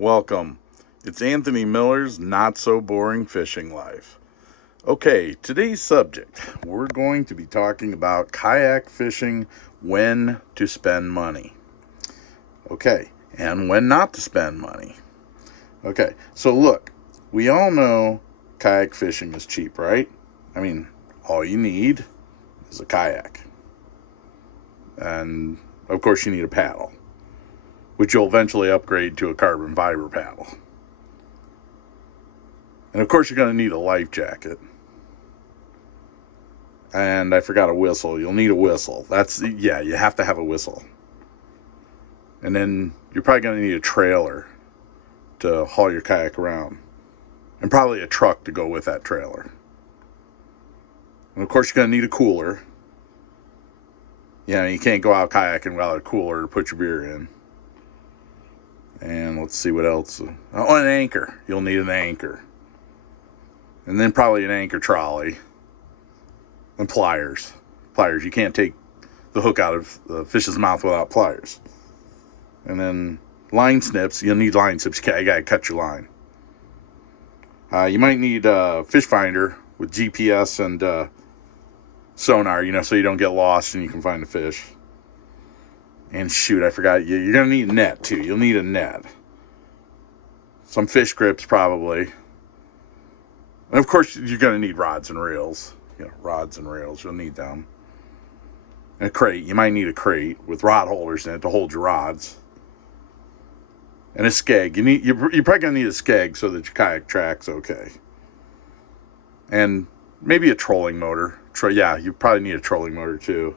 Welcome. It's Anthony Miller's Not So Boring Fishing Life. Okay, today's subject, we're going to be talking about kayak fishing, when to spend money. Okay, and when not to spend money. Okay, so look, we all know kayak fishing is cheap, right? I mean, all you need is a kayak. And of course, you need a paddle, which you'll eventually upgrade to a carbon fiber paddle. And of course, you're going to need a life jacket. And I forgot a whistle. You'll need a whistle. You have to have a whistle. And then you're probably going to need a trailer to haul your kayak around. And probably a truck to go with that trailer. And of course, you're going to need a cooler. You can't go out kayaking without a cooler to put your beer in. And let's see what else. Oh, an anchor. You'll need an anchor. And then probably an anchor trolley. And pliers. You can't take the hook out of the fish's mouth without pliers. And then line snips. You'll need line snips. You gotta cut your line. You might need a fish finder with GPS and sonar, so you don't get lost and you can find the fish. And shoot, I forgot, you're going to need a net too. You'll need a net. Some fish grips probably. And of course, you're going to need rods and reels. You'll need them. And a crate. You might need a crate with rod holders in it to hold your rods. And a skeg. You're probably going to need a skeg so that your kayak tracks okay. And maybe a trolling motor. You probably need a trolling motor too.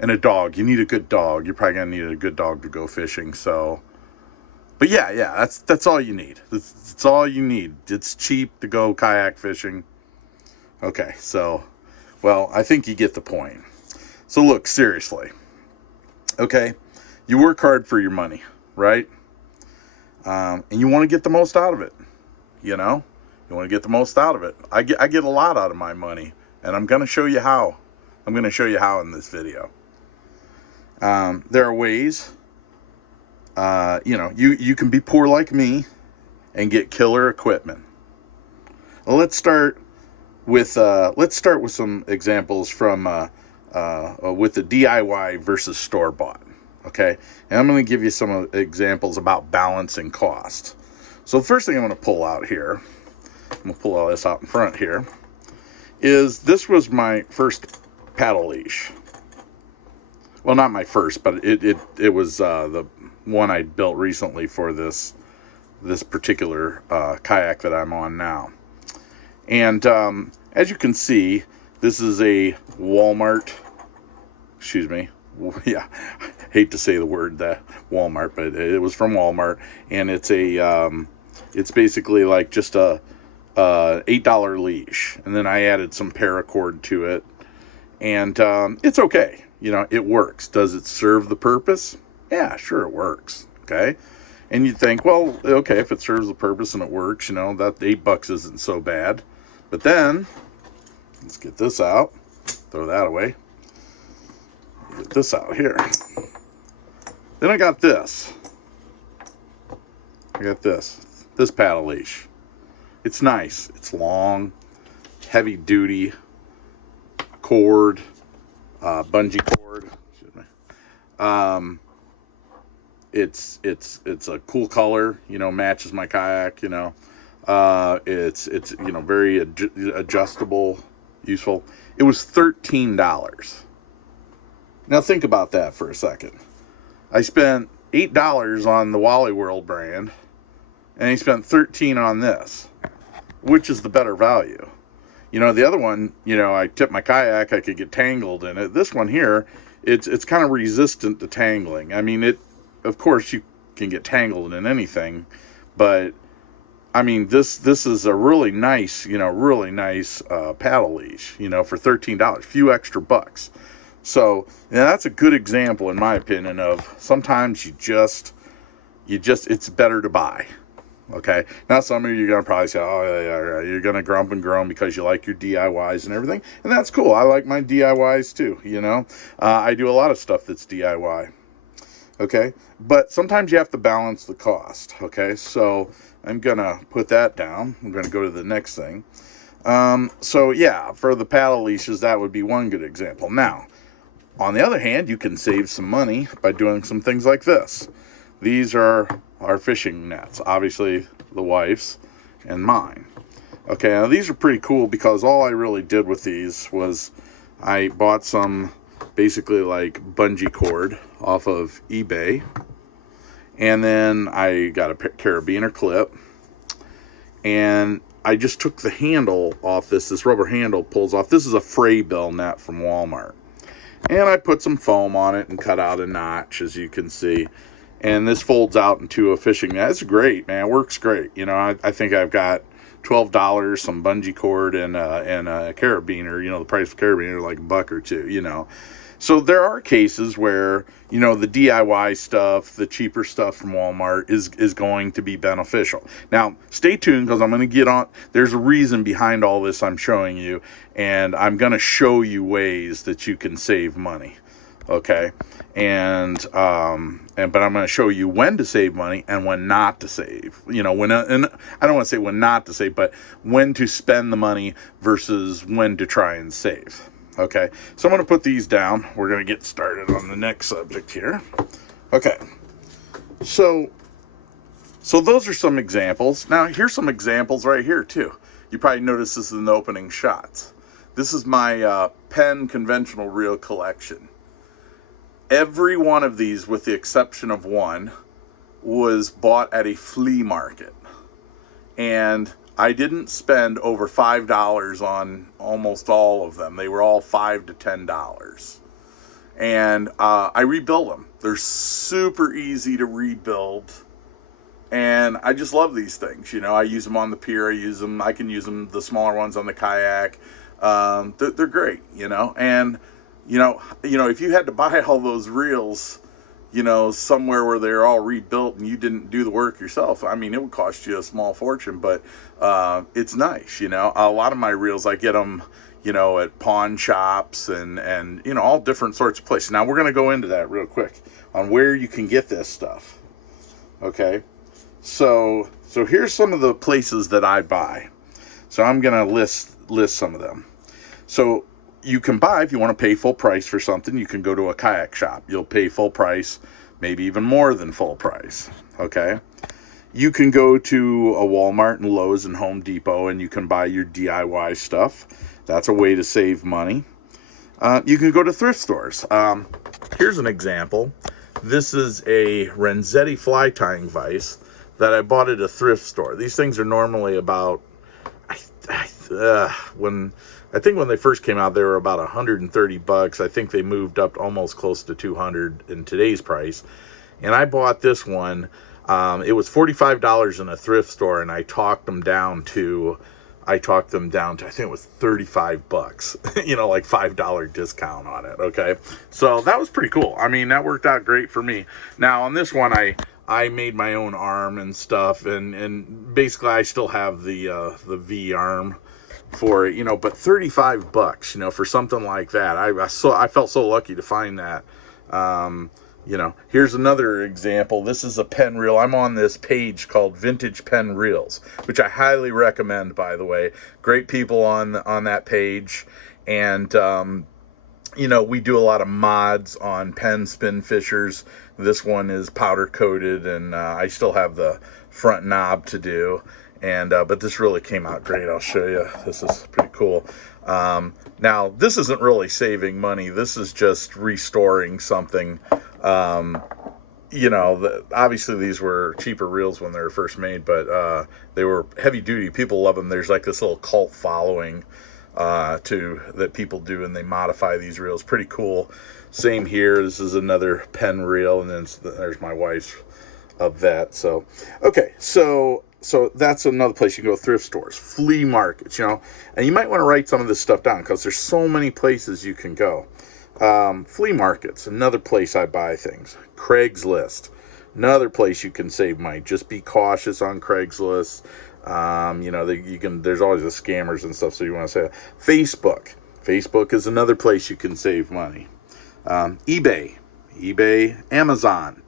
And a dog. You need a good dog. You're probably going to need a good dog to go fishing. But that's all you need. That's all you need. It's cheap to go kayak fishing. Okay, I think you get the point. So look, seriously. Okay, you work hard for your money, right? And you want to get the most out of it. You want to get the most out of it. I get a lot out of my money, and I'm going to show you how. I'm going to show you how in this video. There are ways, you can be poor like me and get killer equipment. Well, let's start with some examples from with the DIY versus store bought. Okay, and I'm going to give you some examples about balancing cost. So the first thing I'm going to pull out here, I'm going to pull all this out in front here, this was my first paddle leash. Well, not my first, but it was the one I built recently for this particular kayak that I'm on now. And as you can see, this is a Walmart. Excuse me. Yeah, hate to say the word that Walmart, but it was from Walmart, and it's basically like just a $8 leash, and then I added some paracord to it, and it's okay. It works. Does it serve the purpose? Yeah, sure, it works. Okay. And you'd think, well, okay, if it serves the purpose and it works, that $8 isn't so bad. But then, let's get this out. Throw that away. Get this out here. Then I got this. This paddle leash. It's nice. It's long, heavy duty cord. Bungee cord. Excuse me. It's a cool color. Matches my kayak. It's very adjustable, useful. It was $13. Now think about that for a second. I spent $8 on the Wally World brand, and I spent $13 on this. Which is the better value? The other one, I tipped my kayak, I could get tangled in it. This one here, it's kind of resistant to tangling. I mean, of course you can get tangled in anything, but I mean, this is a really nice paddle leash, for $13, few extra bucks. So, that's a good example, in my opinion, of sometimes it's better to buy. Okay, now some of you are going to probably say, oh, yeah, you're going to grump and groan because you like your DIYs and everything. And that's cool. I like my DIYs too, I do a lot of stuff that's DIY. Okay, but sometimes you have to balance the cost. Okay, so I'm gonna put that down. I'm gonna go to the next thing. So yeah, for the paddle leashes, that would be one good example. Now, on the other hand, you can save some money by doing some things like this. These are our fishing nets, obviously the wife's and mine. Okay, now these are pretty cool because all I really did with these was I bought some basically like bungee cord off of eBay, and then I got a carabiner clip, and I just took the handle off this rubber handle pulls off. This is a Fray Bill net from Walmart, and I put some foam on it and cut out a notch, as you can see, and this folds out into a fishing net. It's great, man. It works great. You know, I think I've got $12, some bungee cord, and a carabiner. You know, the price of carabiner like $1 or $2. You know, so there are cases where, you know, the DIY stuff, the cheaper stuff from Walmart is going to be beneficial. Now, stay tuned because I'm going to get on. There's a reason behind all this I'm showing you, and I'm going to show you ways that you can save money. Okay, but I'm going to show you when to save money and when not to save. You know, and I don't want to say when not to save, but when to spend the money versus when to try and save. Okay, so I'm going to put these down. We're going to get started on the next subject here. Okay, so those are some examples. Now, here's some examples right here, too. You probably noticed this in the opening shots. This is my Penn conventional reel collection. Every one of these, with the exception of one, was bought at a flea market. And I didn't spend over $5 on almost all of them. They were all $5 to $10. And I rebuilt them. They're super easy to rebuild. And I just love these things. You know, I use them on the pier. I can use them, the smaller ones on the kayak. They're great, you know. And you know, if you had to buy all those reels, you know, somewhere where they're all rebuilt and you didn't do the work yourself, I mean, it would cost you a small fortune, but it's nice, you know. A lot of my reels, I get them, you know, at pawn shops and you know, all different sorts of places. Now, we're going to go into that real quick on where you can get this stuff. Okay, so here's some of the places that I buy. So I'm going to list some of them. So you can buy, if you want to pay full price for something, you can go to a kayak shop. You'll pay full price, maybe even more than full price. Okay. You can go to a Walmart and Lowe's and Home Depot, and you can buy your DIY stuff. That's a way to save money. You can go to thrift stores. Here's an example. This is a Renzetti fly tying vise that I bought at a thrift store. These things are normally about, I think when they first came out, they were about $130. I think they moved up almost close to $200 in today's price. And I bought this one. It was $45 in a thrift store, and I talked them down to, I think it was $35. You know, like $5 discount on it. Okay, so that was pretty cool. I mean, that worked out great for me. Now on this one, I made my own arm and stuff, and basically I still have the V arm for it, you know, but $35, you know, for something like that. I felt so lucky to find that. You know, here's another example. This is a Penn reel. I'm on this page called Vintage Penn Reels, which I highly recommend, by the way. Great people on that page. And you know, we do a lot of mods on Penn spin fishers. This one is powder coated, and I still have the front knob to do. And but this really came out great. I'll show you. This is pretty cool. Now, this isn't really saving money. This is just restoring something. You know, obviously these were cheaper reels when they were first made, but they were heavy duty. People love them. There's like this little cult following that people do, and they modify these reels. Pretty cool. Same here. This is another Penn reel, and then there's my wife's vet. So, okay, so that's another place you can go. Thrift stores, flea markets, you know, and you might want to write some of this stuff down because there's so many places you can go. Flea markets, another place I buy things. Craigslist, another place you can save money. Just be cautious on Craigslist. You know, there's always the scammers and stuff, so you want to say Facebook is another place you can save money. eBay, Amazon.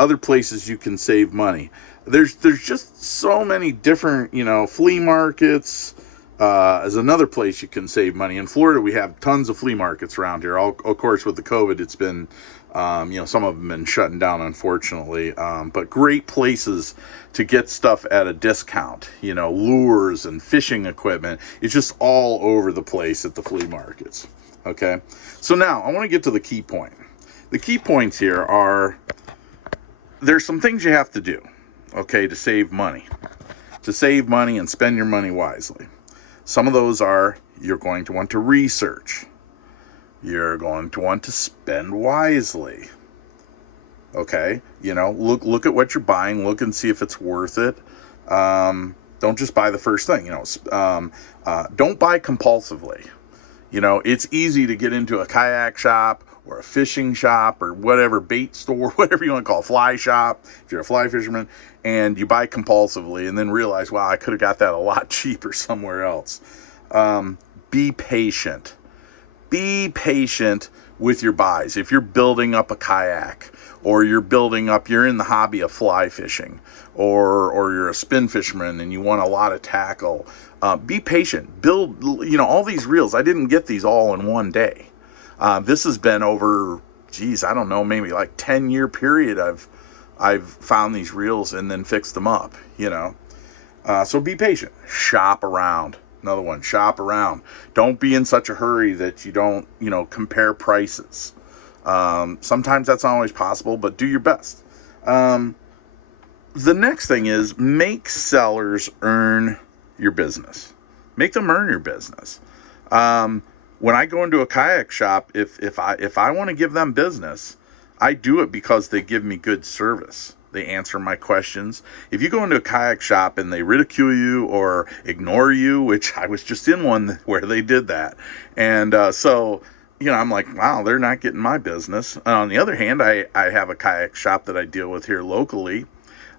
other places you can save money. There's just so many different, flea markets. Is another place you can save money. In Florida, we have tons of flea markets around here. Of course, with the COVID, it's been, some of them been shutting down, unfortunately. But great places to get stuff at a discount. Lures and fishing equipment. It's just all over the place at the flea markets. Okay, so now I want to get to the key point. The key points here are, there's some things you have to do, okay, to save money. To save money and spend your money wisely. Some of those are, you're going to want to research. You're going to want to spend wisely. Okay, look at what you're buying. Look and see if it's worth it. Don't just buy the first thing. Don't buy compulsively. It's easy to get into a kayak shop or a fishing shop or whatever, bait store, whatever you want to call it, fly shop, if you're a fly fisherman, and you buy compulsively and then realize, wow, I could have got that a lot cheaper somewhere else. Be patient. Be patient with your buys. If you're building up a kayak, or you're in the hobby of fly fishing, or you're a spin fisherman and you want a lot of tackle, be patient. Build, all these reels. I didn't get these all in one day. This has been over, I don't know, maybe like 10-year period. I've found these reels and then fixed them up, So be patient. Shop around. Another one, shop around. Don't be in such a hurry that you don't, compare prices. Sometimes that's not always possible, but do your best. The next thing is, make sellers earn your business. Make them earn your business. When I go into a kayak shop, if I want to give them business, I do it because they give me good service. They answer my questions. If you go into a kayak shop and they ridicule you or ignore you, which I was just in one where they did that, and so I'm like, wow, they're not getting my business. On the other hand, I have a kayak shop that I deal with here locally.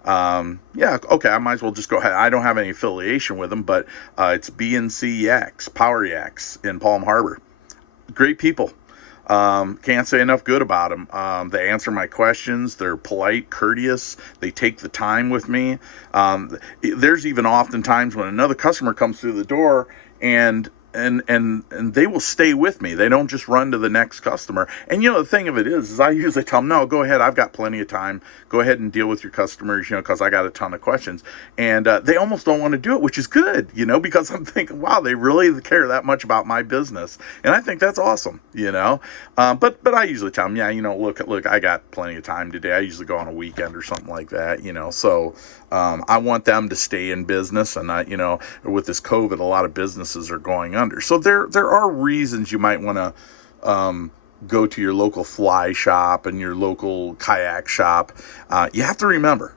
Okay, I might as well just go ahead. I don't have any affiliation with them, but it's B&C Yaks, Power Yaks in Palm Harbor. Great people. Can't say enough good about them. They answer my questions. They're polite, courteous. They take the time with me. There's even often times when another customer comes through the door and they will stay with me. They don't just run to the next customer. And the thing of it is I usually tell them, no, go ahead. I've got plenty of time. Go ahead and deal with your customers, because I got a ton of questions. And they almost don't want to do it, which is good, because I'm thinking, wow, they really care that much about my business. And I think that's awesome, But I usually tell them, yeah, look, I got plenty of time today. I usually go on a weekend or something like that, So I want them to stay in business. And with this COVID, a lot of businesses are going under. So there are reasons you might want to go to your local fly shop and your local kayak shop. You have to remember,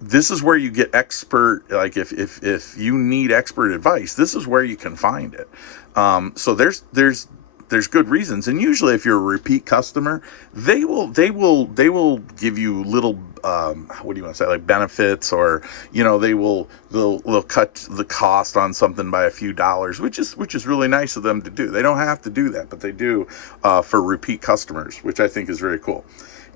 this is where you get expert, like if you need expert advice, this is where you can find it. So there's good reasons. And usually if you're a repeat customer, they will give you little, what do you want to say, like benefits, or, they'll cut the cost on something by a few dollars, which is really nice of them to do. They don't have to do that, but they do, for repeat customers, which I think is very cool.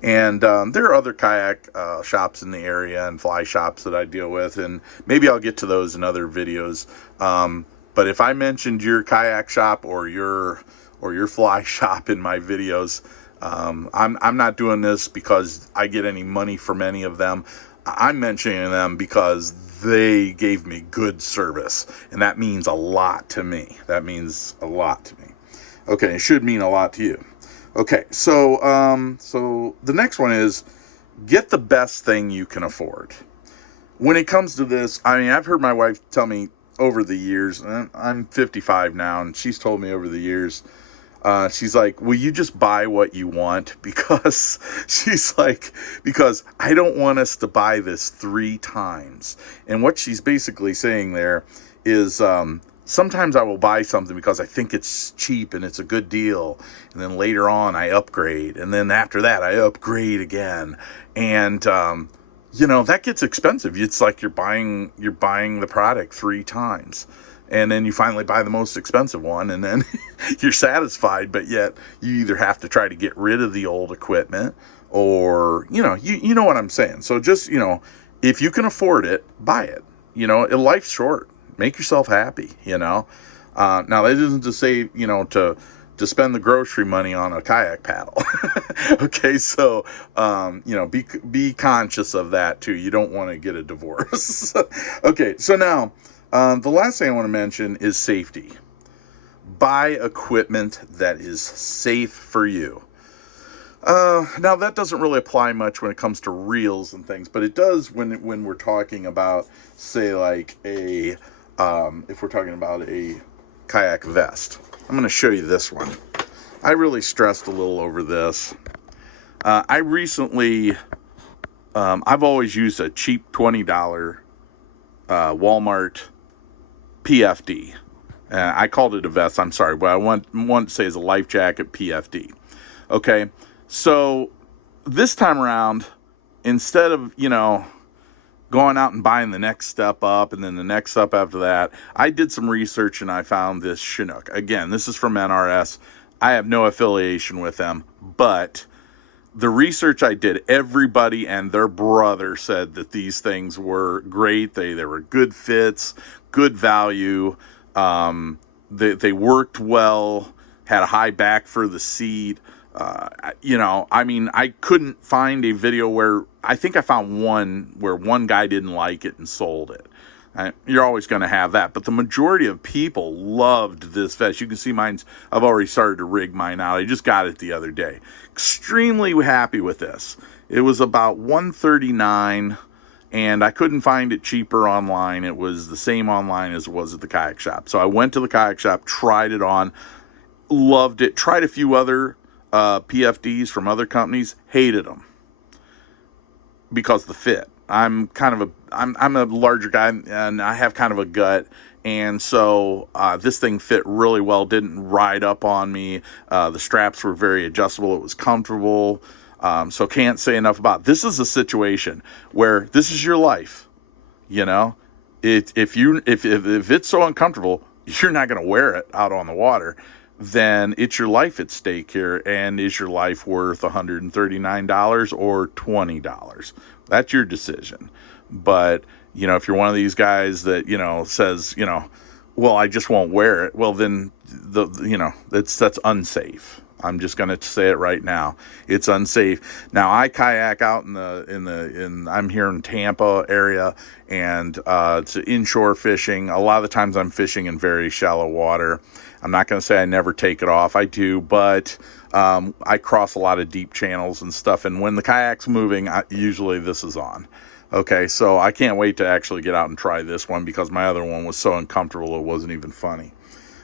And there are other kayak shops in the area and fly shops that I deal with, and maybe I'll get to those in other videos. But if I mentioned your kayak shop or your fly shop in my videos, I'm not doing this because I get any money from any of them. I'm mentioning them because they gave me good service, and that means a lot to me. Okay, it should mean a lot to you. Okay, so the next one is, get the best thing you can afford. When it comes to this, I've heard my wife tell me over the years, and I'm 55 now, and she's told me over the years, she's like, will you just buy what you want? Because because I don't want us to buy this 3 times. And what she's basically saying there is, sometimes I will buy something because I think it's cheap and it's a good deal. And then later on I upgrade. And then after that I upgrade again. And, that gets expensive. It's like you're buying the product 3 times. And then you finally buy the most expensive one, and then you're satisfied, but yet you either have to try to get rid of the old equipment, or, you know what I'm saying. So just, if you can afford it, buy it. Life's short. Make yourself happy, Now, that isn't to say, to spend the grocery money on a kayak paddle. Okay, so, be conscious of that, too. You don't want to get a divorce. Okay, so now, the last thing I want to mention is safety. Buy equipment that is safe for you. Now that doesn't really apply much when it comes to reels and things, but it does when we're talking about, say, like if we're talking about a kayak vest. I'm going to show you this one. I really stressed a little over this. I recently, I've always used a cheap $20 Walmart PFD. I called it a vest. I'm sorry, but I want to say is a life jacket PFD. Okay. So this time around, instead of, going out and buying the next step up and then the next step after that, I did some research and I found this Chinook. Again, this is from NRS. I have no affiliation with them, but the research I did, everybody and their brother said that these things were great. They were good fits, good value. They worked well, had a high back for the seat. I couldn't find a video where, I think I found one where one guy didn't like it and sold it. You're always going to have that, but the majority of people loved this vest. You can see I've already started to rig mine out. I just got it the other day. Extremely happy with this. It was about $139, and I couldn't find it cheaper online. It was the same online as it was at the kayak shop. So I went to the kayak shop, tried it on, loved it, tried a few other PFDs from other companies, hated them because of the fit. I'm a larger guy and I have kind of a gut, and so this thing fit really well, didn't ride up on me. The straps were very adjustable, it was comfortable, so can't say enough about it. This is a situation where this is your life, if it's so uncomfortable you're not going to wear it out on the water, then it's your life at stake here. And is your life worth $139 or $20? That's your decision. But, if you're one of these guys that, says, well, I just won't wear it. Well, then that's unsafe. I'm just going to say it right now. It's unsafe. Now, I kayak out I'm here in Tampa area, and it's inshore fishing. A lot of the times I'm fishing in very shallow water. I'm not going to say I never take it off. I do, but I cross a lot of deep channels and stuff. And when the kayak's moving, usually this is on. Okay, so I can't wait to actually get out and try this one because my other one was so uncomfortable it wasn't even funny.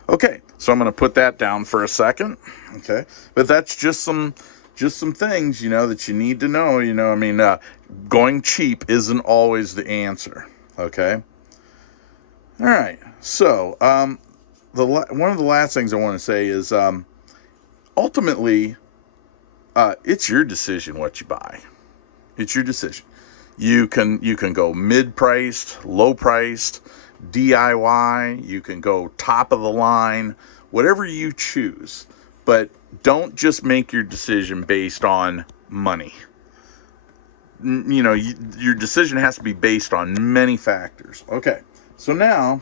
Okay, so I'm going to put that down for a second. Okay, but that's just some things, that you need to know. Going cheap isn't always the answer. Okay. All right. So, one of the last things I want to say is, ultimately, it's your decision what you buy. It's your decision. You can go mid-priced, low-priced, DIY. You can go top of the line, whatever you choose. But don't just make your decision based on money. Your decision has to be based on many factors. Okay, so now,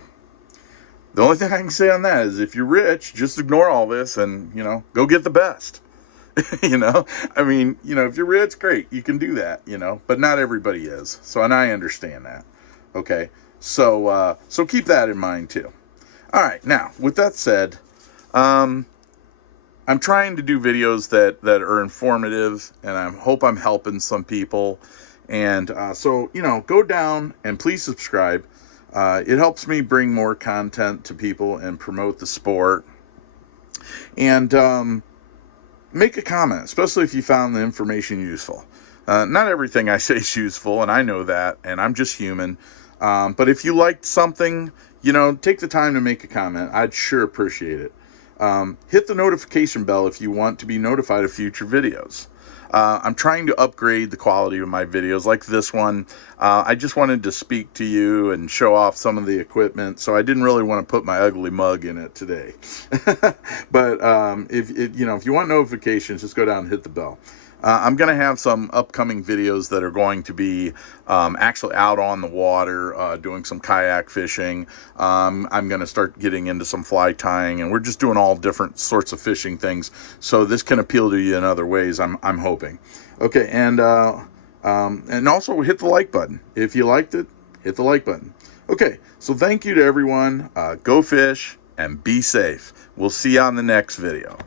the only thing I can say on that is if you're rich, just ignore all this and, go get the best. If you're rich, great, you can do that, but not everybody is. So, and I understand that. Okay, so keep that in mind too. All right, now, with that said, I'm trying to do videos that are informative, and I hope I'm helping some people. And so, go down and please subscribe. It helps me bring more content to people and promote the sport. And make a comment, especially if you found the information useful. Not everything I say is useful, and I know that, and I'm just human. But if you liked something, take the time to make a comment. I'd sure appreciate it. Hit the notification bell if you want to be notified of future videos. I'm trying to upgrade the quality of my videos, like this one. I just wanted to speak to you and show off some of the equipment, so I didn't really want to put my ugly mug in it today. But if you want notifications, just go down and hit the bell. I'm going to have some upcoming videos that are going to be actually out on the water, doing some kayak fishing. I'm going to start getting into some fly tying, and we're just doing all different sorts of fishing things. So this can appeal to you in other ways, I'm hoping. Okay, and also hit the like button. If you liked it, hit the like button. Okay, so thank you to everyone. Go fish and be safe. We'll see you on the next video.